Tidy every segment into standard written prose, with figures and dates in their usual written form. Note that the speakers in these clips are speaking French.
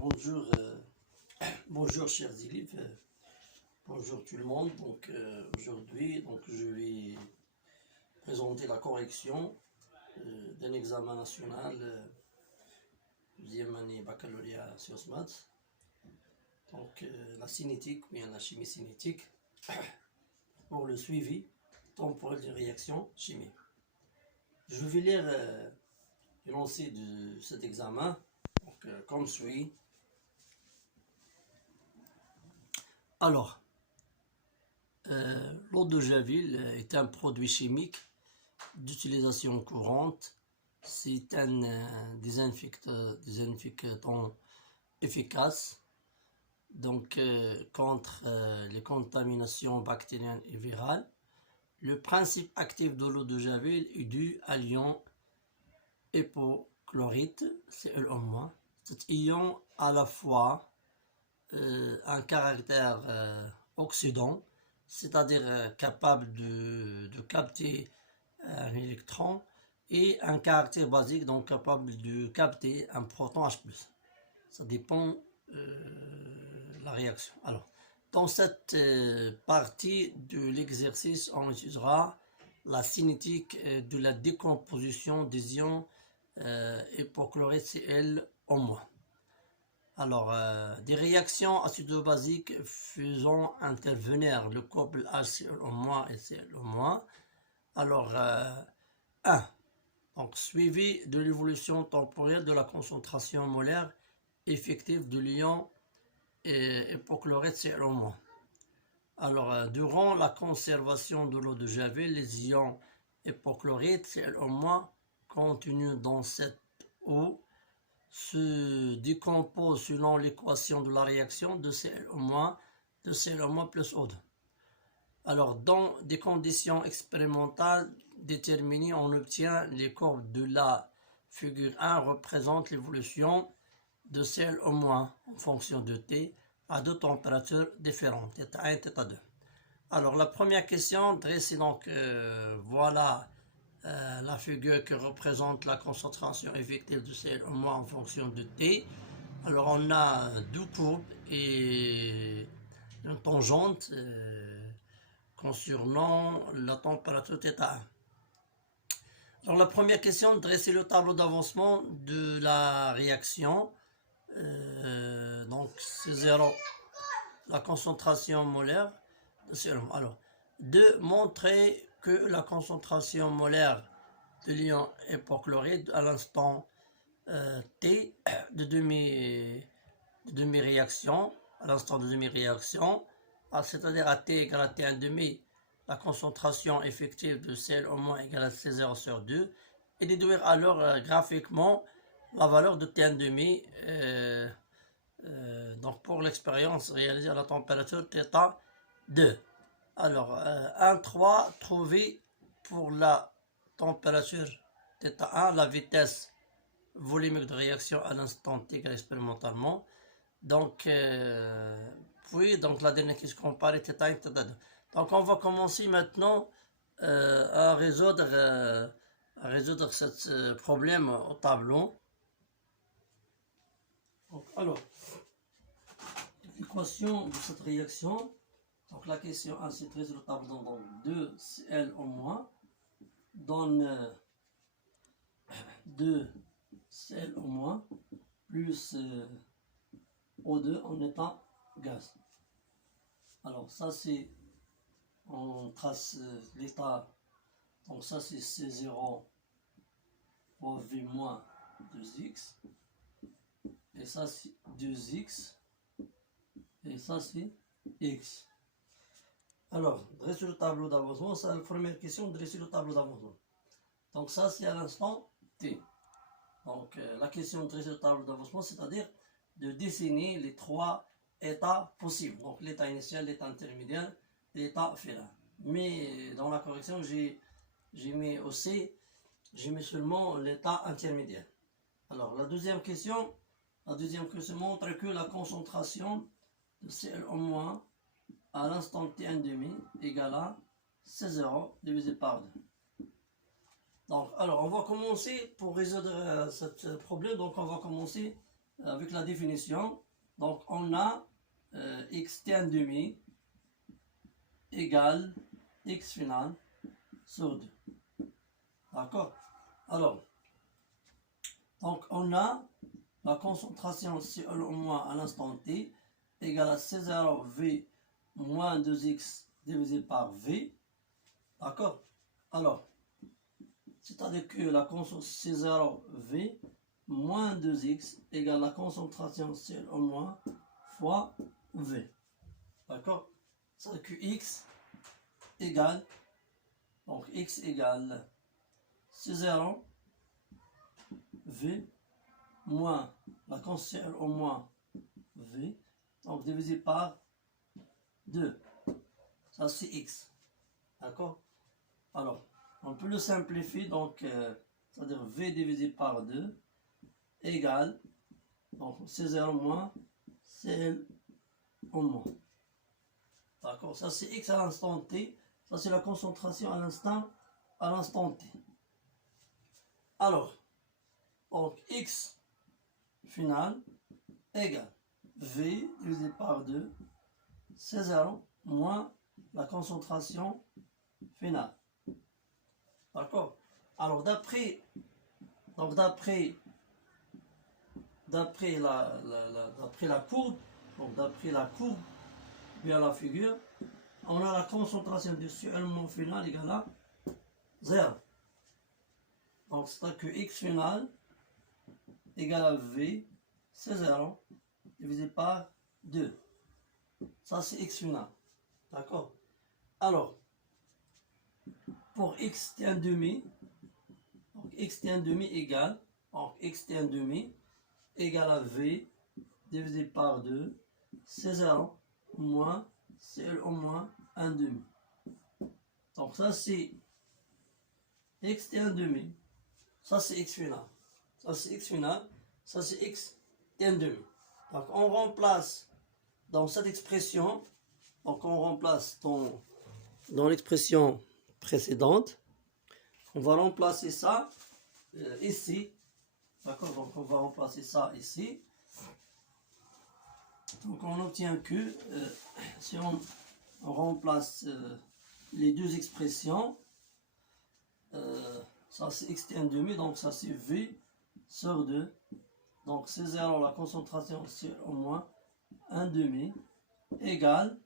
Bonjour, bonjour chers élèves, bonjour tout le monde. Donc aujourd'hui, je vais présenter la correction d'un examen national deuxième année baccalauréat sciences maths. Donc la cinétique ou bien la chimie cinétique pour le suivi temporel des réactions chimiques. Je vais lire l'énoncé de cet examen comme suit. Alors, l'eau de Javel est un produit chimique d'utilisation courante. C'est un désinfectant efficace donc, contre les contaminations bactériennes et virales. Le principe actif de l'eau de Javel est dû à l'ion hypochlorite, Cl-. Cet ion a à la fois un caractère oxydant, c'est-à-dire capable de capter un électron, et un caractère basique, donc capable de capter un proton H+. Ça dépend de la réaction. Alors, dans cette partie de l'exercice, on utilisera la cinétique de la décomposition des ions hypochlorite Cl en moins. Alors, des réactions acido-basiques faisant intervenir le couple HCl- et Cl-. Alors, 1. Donc, suivi de l'évolution temporelle de la concentration molaire effective de l'ion hypochlorite Cl-. Alors, durant la conservation de l'eau de Javel, les ions hypochlorite Cl- contenus dans cette eau se décompose selon l'équation de la réaction de Cl- plus O2. Alors, dans des conditions expérimentales déterminées, on obtient les courbes de la figure 1 représentent l'évolution de Cl- en fonction de T à deux températures différentes, θ1 et θ2. Alors, la première question dressée, donc, voilà la figure qui représente la concentration effective de Cl- en fonction de T. Alors on a deux courbes et une tangente concernant la température θ1. Alors la première question, dresser le tableau d'avancement de la réaction. Donc c'est 0, la concentration molaire de Cl-. Alors, 2. Montrer que la concentration molaire de l'ion hypochlorite à l'instant T de demi-réaction, à l'instant de demi-réaction, c'est-à-dire à T égale à T1,5, la concentration effective de Cl- égale à C0 sur 2, et déduire alors graphiquement la valeur de T1,5 donc pour l'expérience réalisée à la température θ2. Alors, 1,3, trouver pour la température θ1 la vitesse volumique de réaction à l'instant T expérimentalement. Donc, puis, donc la dernière qui se compare est θ1 et θ2. Donc, on va commencer maintenant à résoudre ce problème au tableau. Donc, alors, l'équation de cette réaction, donc la question 1, c'est résoudre le tableau, donc 2Cl en moins donne 2Cl en moins plus O2 en état gaz. Alors ça c'est, on trace l'état, donc ça c'est C0 fois V moins 2x, et ça c'est 2x, et ça c'est x. Alors, dresser le tableau d'avancement, c'est la première question, dresser le tableau d'avancement. Donc ça c'est à l'instant T. Donc la question de dresser le tableau d'avancement, c'est-à-dire de dessiner les trois états possibles. Donc l'état initial, l'état intermédiaire, l'état final. Mais dans la correction, j'ai mis aussi, j'ai mis seulement l'état intermédiaire. Alors la deuxième question montre que la concentration de Cl- à l'instant T1,5 égale à C0 divisé par 2. Donc, alors, on va commencer pour résoudre ce problème. Donc, on va commencer avec la définition, donc on a x t1 demi égale x final sur 2. D'accord? Alors, donc on a la concentration CL au moins à l'instant t égale à C0 V moins 2x divisé par V. D'accord? Alors, c'est-à-dire que la concentration C0 V moins 2x égale la concentration CL au moins fois V. D'accord? C'est-à-dire que x égale, donc x égale C0 V moins la concentration au moins V, donc divisé par 2. Ça c'est x. D'accord? Alors, on peut le simplifier, donc c'est-à-dire V divisé par 2 égale, donc C0 moins CL au moins. D'accord? Ça c'est x à l'instant t, ça c'est la concentration à l'instant t. Alors, donc x final égale V divisé par 2 C0 moins la concentration finale. D'accord? Alors d'après la courbe, donc d'après la courbe bien la figure, on a la concentration du élément final égale à 0. Donc c'est-à-dire que x final égale à V C0 divisé par 2. Ça c'est x final. D'accord? Alors, pour x t1 demi, donc x t1 demi égale, donc x t1 demi égale à V divisé par 2 C0 moins CL au moins 1 demi. Donc ça c'est x t1 demi, ça c'est x final, ça c'est x final, ça c'est x t1 demi. Donc on remplace dans cette expression, donc on remplace dans l'expression précédente, on va remplacer ça ici. D'accord? Donc on va remplacer ça ici. Donc on obtient que si on remplace les deux expressions, ça c'est x t1 demi, donc ça c'est V sur 2. Donc c'est 0, la concentration c'est au moins 1 demi égale,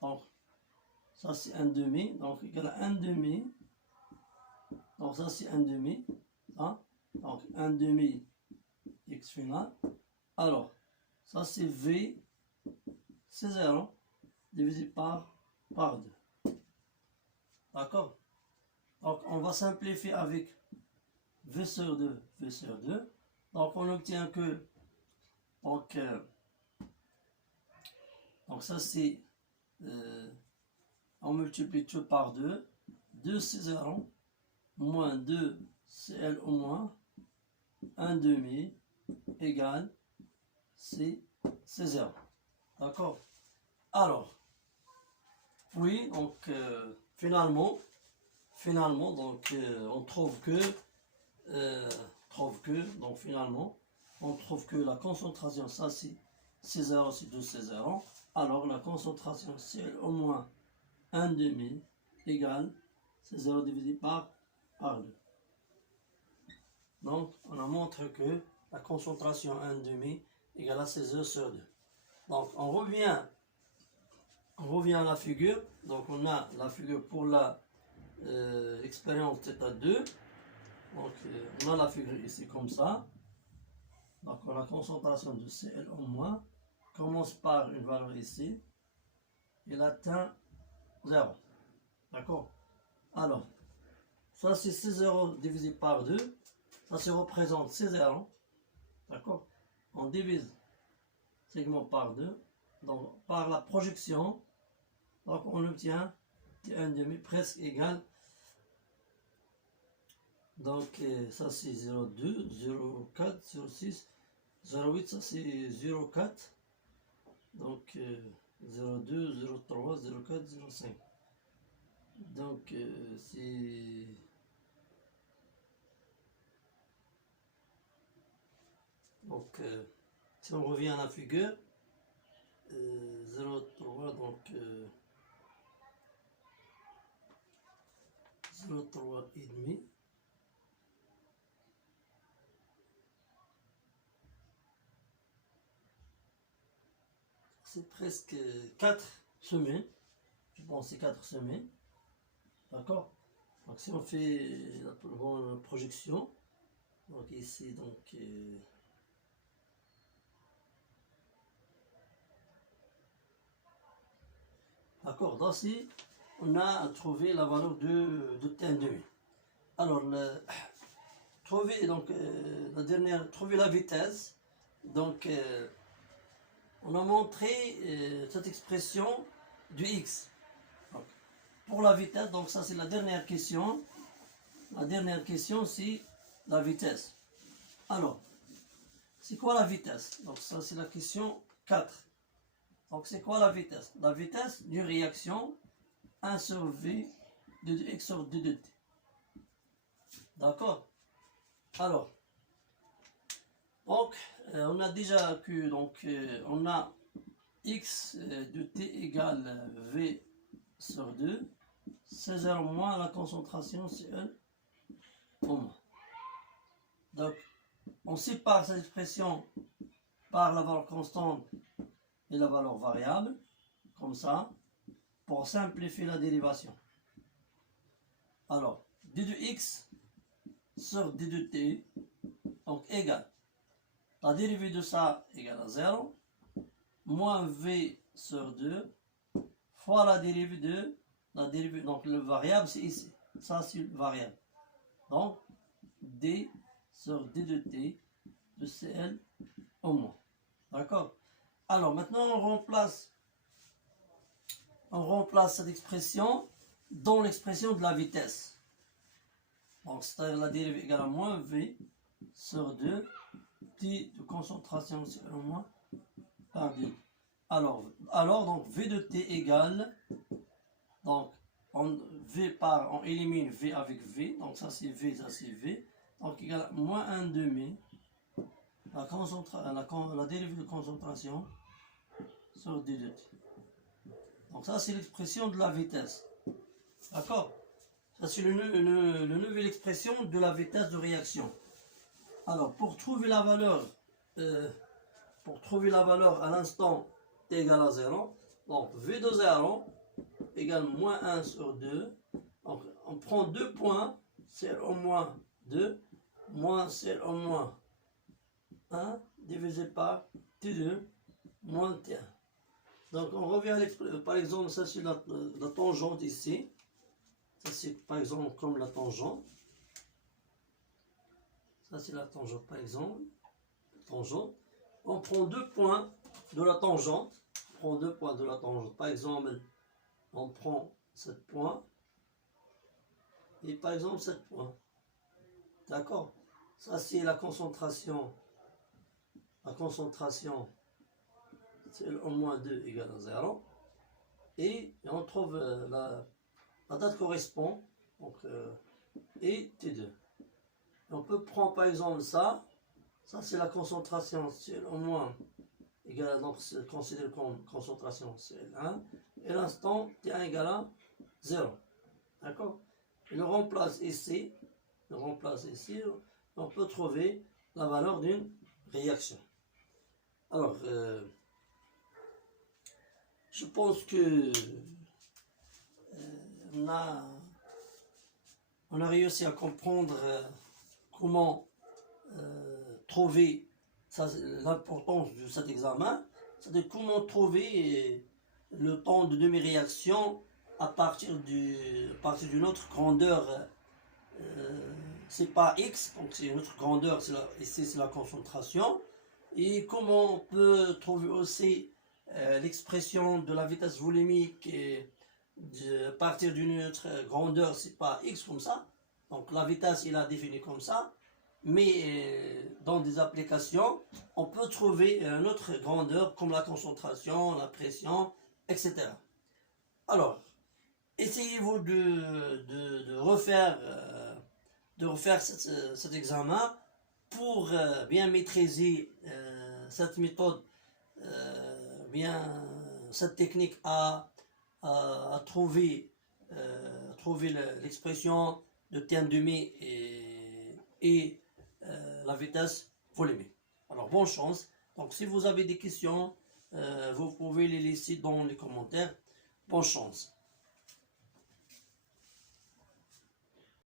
donc ça c'est 1 demi, donc égale à 1 demi, donc ça c'est 1 demi, hein? Donc 1 demi x final. Alors ça c'est V c'est 0 divisé par 2. D'accord? Donc on va simplifier avec V sur 2, V sur 2. Donc on obtient que donc ça c'est on multiplie tout par 2. 2 c'est 0 moins 2 CL au moins 1 demi égale c'est 0. D'accord? Alors, oui, donc finalement, donc on trouve que donc finalement, on trouve que la concentration, ça c'est C0, c'est 2 C0. Alors la concentration c'est au moins 1 demi égale C0 divisé par 2. Donc on a montré que la concentration 1 demi égale à C0 sur 2. Donc on revient à la figure. Donc on a la figure pour la expérience θ2. Donc on a la figure ici comme ça. Donc la concentration de Cl au moins commence par une valeur ici. Il atteint 0. D'accord? Alors, ça c'est C0 divisé par 2. Ça se représente C0. D'accord? On divise segment par 2. Donc par la projection, donc on obtient T1 demi presque égal. Donc ça c'est 0,2, 0,4, 0,6, 0,8, ça c'est 0,4. Donc 0,2, 0,3, 0,4, 0,5. Donc c'est... Donc Si on revient à la figure, 0,3, donc 0,3 et demi. C'est presque 4 semaines. Je pense que c'est 4 semaines. D'accord? Donc si on fait la projection, donc ici, donc d'accord, donc ici, on a trouvé la valeur de t1,5. Alors, trouver donc trouver la vitesse. Donc, on a montré cette expression du x. Donc, pour la vitesse, donc ça c'est la dernière question. La dernière question, c'est la vitesse. Alors, c'est quoi la vitesse? Donc ça c'est la question 4. Donc c'est quoi la vitesse? La vitesse d'une réaction 1 sur v de x sur 2 de t. D'accord? Alors, donc on a déjà que on a x de t égale v sur 2, c'est 0 moins la concentration Cl au moins. Donc, on sépare cette expression par la valeur constante et la valeur variable, comme ça, pour simplifier la dérivation. Alors, d de x sur d de t, donc égale, la dérivée de ça égale à 0, moins v sur 2, fois la dérivée donc le variable c'est ici, ça c'est une variable. Donc, d sur d de t de Cl au moins. D'accord? Alors maintenant on remplace cette expression dans l'expression de la vitesse. Donc c'est-à-dire la dérivée égale à moins v sur 2 t de concentration Cl au moins par 2. Alors donc v de t égale, donc on élimine v avec v, donc ça c'est v, ça c'est v, donc égale à moins 1,5 la dérivée de concentration sur d de t. Donc ça c'est l'expression de la vitesse. D'accord? Ça c'est le nouvelle expression de la vitesse de réaction. Alors pour trouver la valeur à l'instant t égale à 0, donc v de 0 égale moins 1 sur 2. Donc on prend deux points, Cl au moins 2, moins Cl au moins 1, divisé par T2, moins T1. Donc on revient à par exemple, ça c'est la tangente ici. Ça c'est par exemple comme la tangente. Ça c'est la tangente par exemple. Tangente. On prend deux points de la tangente. Par exemple, on prend 7 points. Et par exemple 7 points. D'accord? Ça c'est la concentration. La concentration, c'est au moins 2 égale à 0. Et on trouve la date correspond. Donc, et T2. Et on peut prendre par exemple ça. Ça c'est la concentration, c'est au moins égale, donc c'est considéré comme concentration Cl1. Et l'instant T1 égale à 0. D'accord? Et le remplace ici. On peut trouver la valeur d'une réaction. Alors, je pense que on a réussi à comprendre comment trouver l'importance de cet examen, c'est-à-dire comment trouver le temps de demi-réaction à partir d'une autre grandeur. C'est pas x, donc c'est une autre grandeur, ici c'est la concentration. Et comment on peut trouver aussi l'expression de la vitesse volumique à partir d'une autre grandeur, c'est pas x comme ça. Donc la vitesse il a défini comme ça. Mais dans des applications, on peut trouver une autre grandeur comme la concentration, la pression, etc. Alors, essayez-vous de refaire cet examen pour bien maîtriser cette méthode, cette technique a trouvé, l'expression de terme demi et la vitesse, vous l'aimez. Alors bonne chance. Donc si vous avez des questions, vous pouvez les laisser dans les commentaires. Bonne chance.